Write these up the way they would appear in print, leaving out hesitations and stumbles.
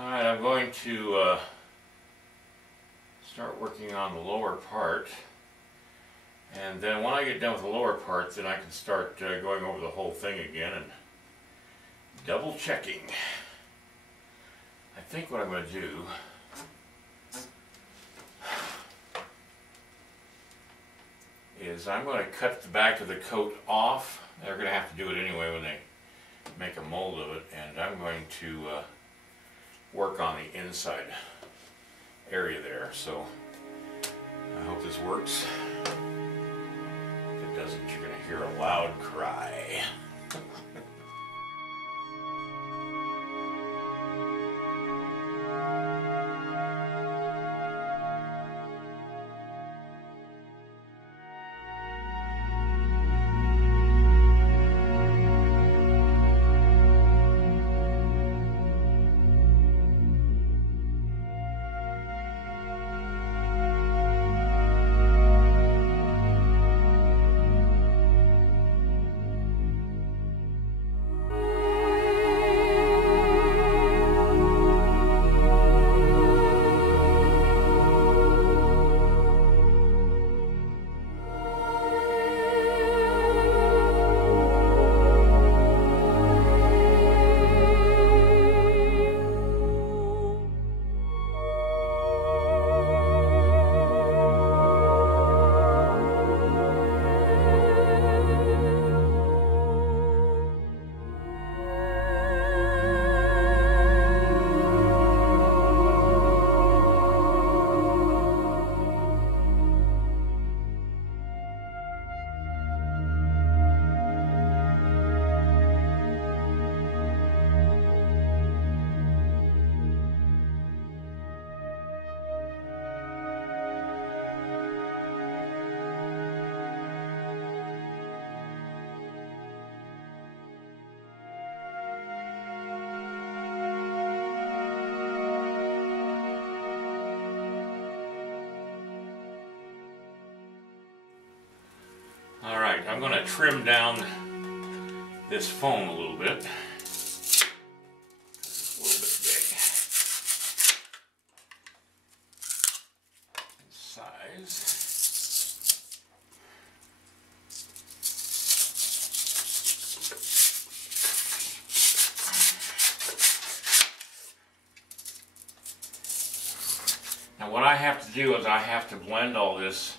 Alright, I'm going to start working on the lower part, and then when I get done with the lower part, then I can start going over the whole thing again and double checking. I think what I'm going to do is I'm going to cut the back of the coat off. They're going to have to do it anyway when they make a mold of it, and I'm going to work on the inside area there. So I hope this works. If it doesn't, you're going to hear a loud cry. Alright, I'm going to trim down this foam a little bit. It's a little bit big in size. Now what I have to do is I have to blend all this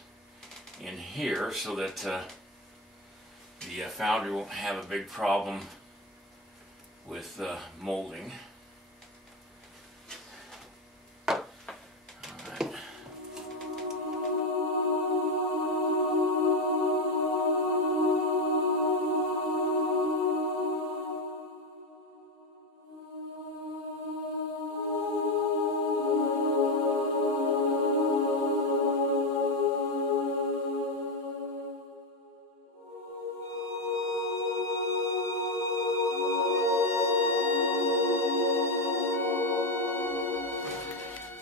in here so that the foundry won't have a big problem with molding.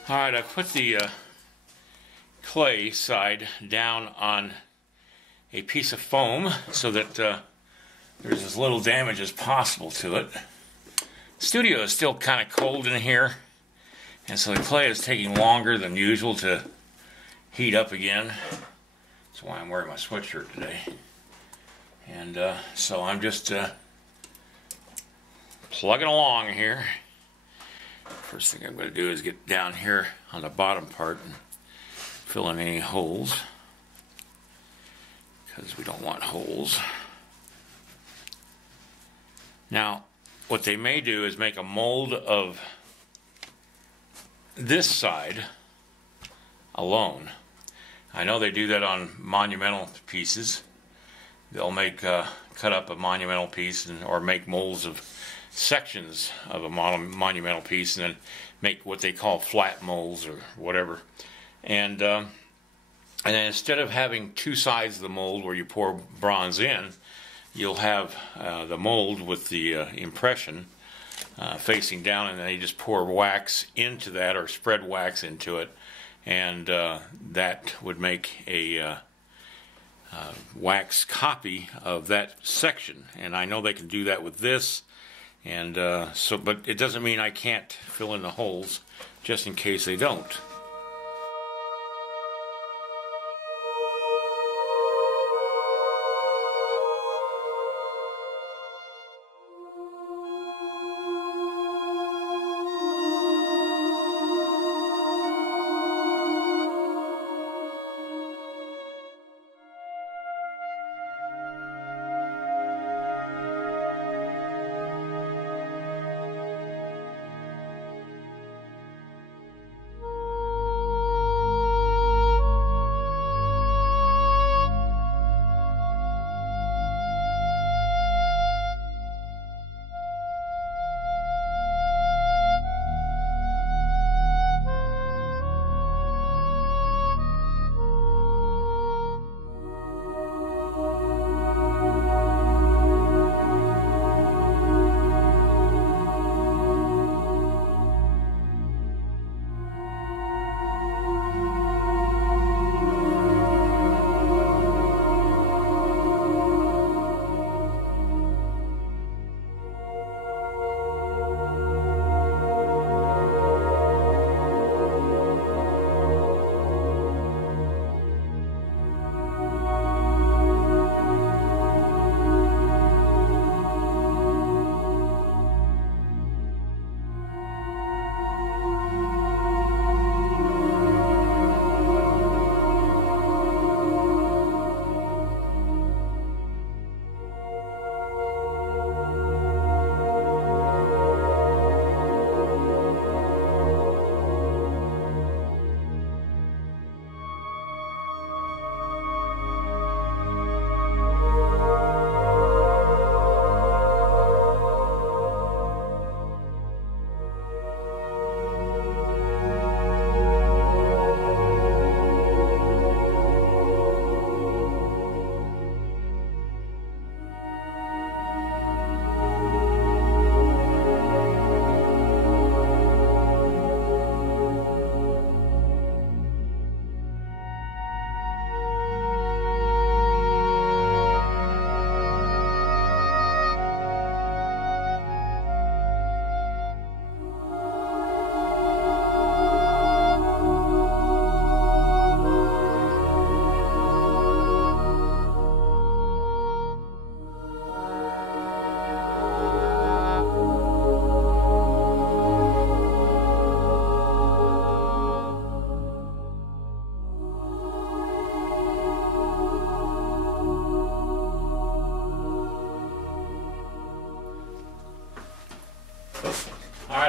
Alright, I put the clay side down on a piece of foam so that there's as little damage as possible to it. The studio is still kind of cold in here, and so the clay is taking longer than usual to heat up again. That's why I'm wearing my sweatshirt today. And so I'm just plugging along here. First thing I'm going to do is get down here on the bottom part and fill in any holes, because we don't want holes. Now, what they may do is make a mold of this side alone. I know they do that on monumental pieces. They'll make cut up a monumental piece or make molds of sections of a monumental piece and then make what they call flat molds or whatever. And then instead of having two sides of the mold where you pour bronze in, you'll have the mold with the impression facing down, and then you just pour wax into that or spread wax into it, and that would make a wax copy of that section. And I know they can do that with this, And but it doesn't mean I can't fill in the holes just in case they don't.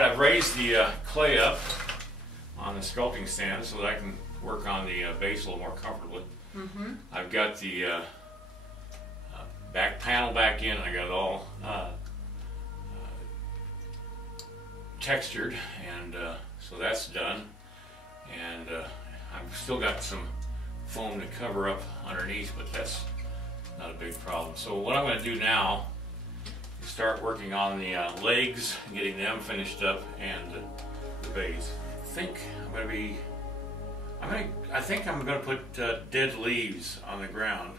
I've raised the clay up on the sculpting stand so that I can work on the base a little more comfortably. Mm-hmm. I've got the back panel back in. I got it all textured, and so that's done. And I've still got some foam to cover up underneath, but that's not a big problem. So what I'm going to do now is start working on the legs, getting them finished up, and the base. I think I'm going to put dead leaves on the ground,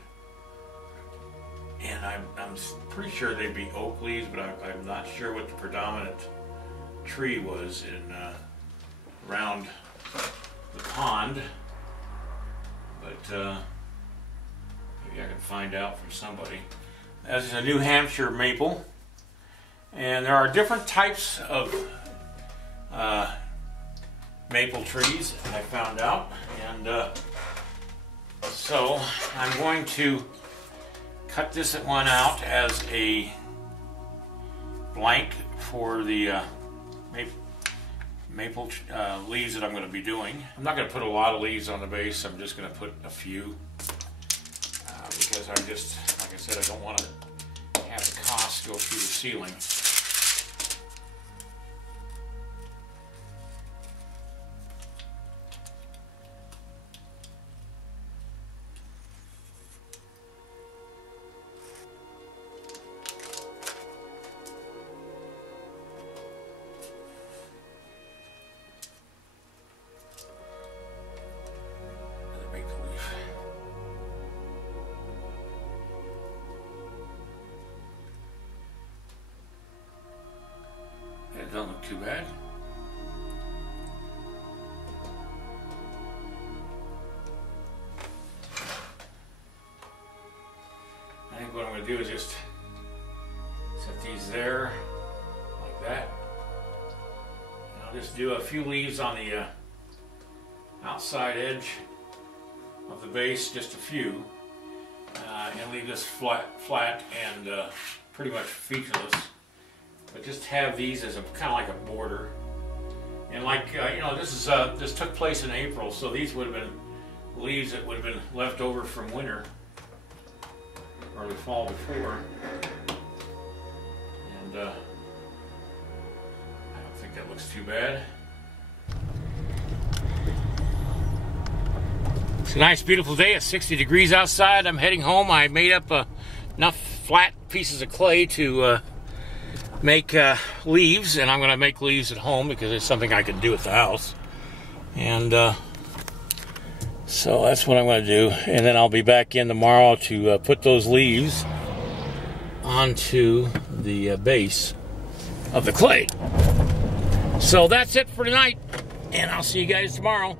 and I'm pretty sure they'd be oak leaves, but I'm not sure what the predominant tree was in around the pond. But maybe I can find out from somebody. This is a New Hampshire maple, and there are different types of maple trees, I found out, and so I'm going to cut this one out as a blank for the maple leaves that I'm going to be doing. I'm not going to put a lot of leaves on the base. I'm just going to put a few because I just, like I said, I don't want to have the cost go through the ceiling. too bad. I think what I'm going to do is just set these there, like that. And I'll just do a few leaves on the outside edge of the base, just a few, and leave this flat and pretty much featureless. But just have these as a kind of like a border. And like you know, this took place in April, so these would have been leaves that would have been left over from winter or the fall before. And I don't think that looks too bad. It's a nice, beautiful day. It's 60 degrees outside. I'm heading home. I made up enough flat pieces of clay to make leaves, and I'm going to make leaves at home because it's something I can do at the house. And so that's what I'm going to do. And then I'll be back in tomorrow to put those leaves onto the base of the clay. So that's it for tonight, and I'll see you guys tomorrow.